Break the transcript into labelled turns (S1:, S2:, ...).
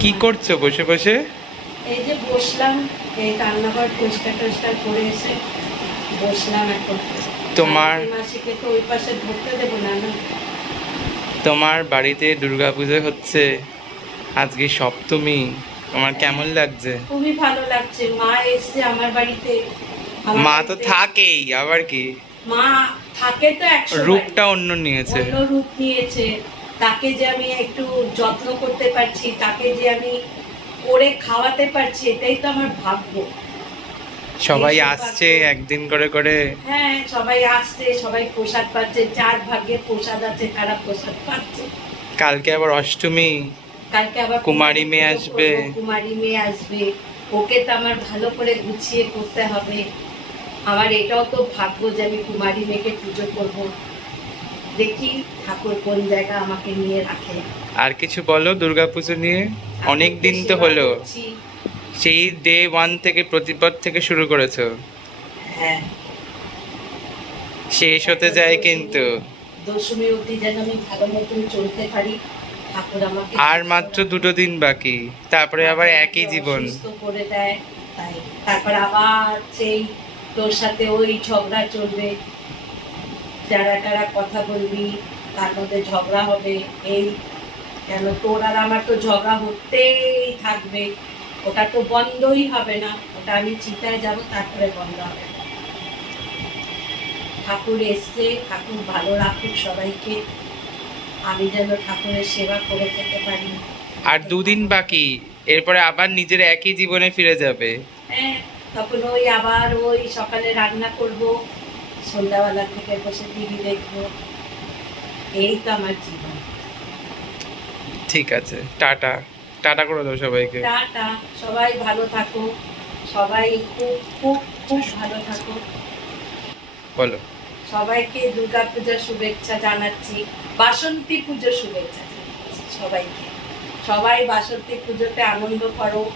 S1: কি করছ বসে বসে?
S2: এই যে বসলাম এই রান্নাঘর পরিষ্কার টরিষ্কার করে এসে বসলাম এখন
S1: তোমার-
S2: মাসিকে তো ওই পাশে ধরতে দেবো না না।
S1: তোমার বাড়িতে দুর্গাপুজো হচ্ছে আজকে সপ্তমী তোমার কেমন লাগছে?
S2: খুবই ভালো লাগছে। মা এসছে আমার বাড়িতে।
S1: মা তো থাকেই আবার কি?
S2: মা থাকে তো
S1: রূপটা অন্য নিয়েছে।
S2: অন্য রূপ নিয়েছে। তাকে যে আমি একটু যত্ন করতে পারছি তাকে যে আমি করে খাওয়াতে পারছি এটাই তো আমার ভাগ্য।
S1: সবাই আসছে একদিন করে করে।
S2: হ্যাঁ সবাই আসছে সবাই প্রসাদ পাচ্ছে যার ভাগ্যে প্রসাদ আছে তারা প্রসাদ পাচ্ছে।
S1: কালকে আবার অষ্টমী
S2: কালকে আবার
S1: কুমারী মেয়ে আসবে।
S2: কুমারী মেয়ে আসবে। ওকে তো আমার ভালো করে গুছিয়ে করতে হবে। আমার এটাও তো ভাগ্য যে আমি কুমারী মেয়েকে পুজো করব। দেখি ঠাকুর কোন জায়গা আমাকে নিয়ে রাখে।
S1: আর কিছু বলো দুর্গাপুজো নিয়ে? অনেক দিন তো হলো। সেই ডে ওয়ান থেকে প্রতিপদ থেকে শুরু করেছ।
S2: হ্যাঁ।
S1: শেষ হতে যায় কিন্তু।
S2: দশমী অবধি যেন আমি ভালো মতন চলতে পারি। ঠাকুর আমাকে
S1: আর মাত্র দুটো দিন বাকি। তারপরে আবার একই জীবন।
S2: করে দেয়। তাই তারপর আবার সেই তোর সাথে ওই ঝগড়া চলবে। যারা টারা কথা বলবি তার মধ্যে ঝগড়া হবে এই কেন তোর আর আমার তো ঝগড়া হতেই থাকবে। ওটা তো বন্ধই হবে না ওটা আমি চিতায় যাব তারপরে বন্ধ হবে। ঠাকুর এসছে ঠাকুর ভালো রাখুক সবাইকে। আমি যেন ঠাকুরের সেবা করে যেতে পারি।
S1: আর দুদিন বাকি এরপরে আবার নিজের একই জীবনে ফিরে যাবে।
S2: হ্যাঁ তখন ওই আবার ওই সকালে রান্না করব সন্ধ্যাবেলা থেকে বসে টিভি দেখব। এই তো আমার জীবন।
S1: ঠিক আছে টাটা। টাটা করে দাও সবাইকে।
S2: টাটা সবাই ভালো থাকো। সবাই খুব খুব খুব ভালো থাকো।
S1: বলো।
S2: সবাইকে দুর্গা পূজার শুভেচ্ছা জানাচ্ছি বাসন্তী পুজোর শুভেচ্ছা জানাচ্ছি সবাইকে। সবাই বাসন্তী পুজোতে আনন্দ করো।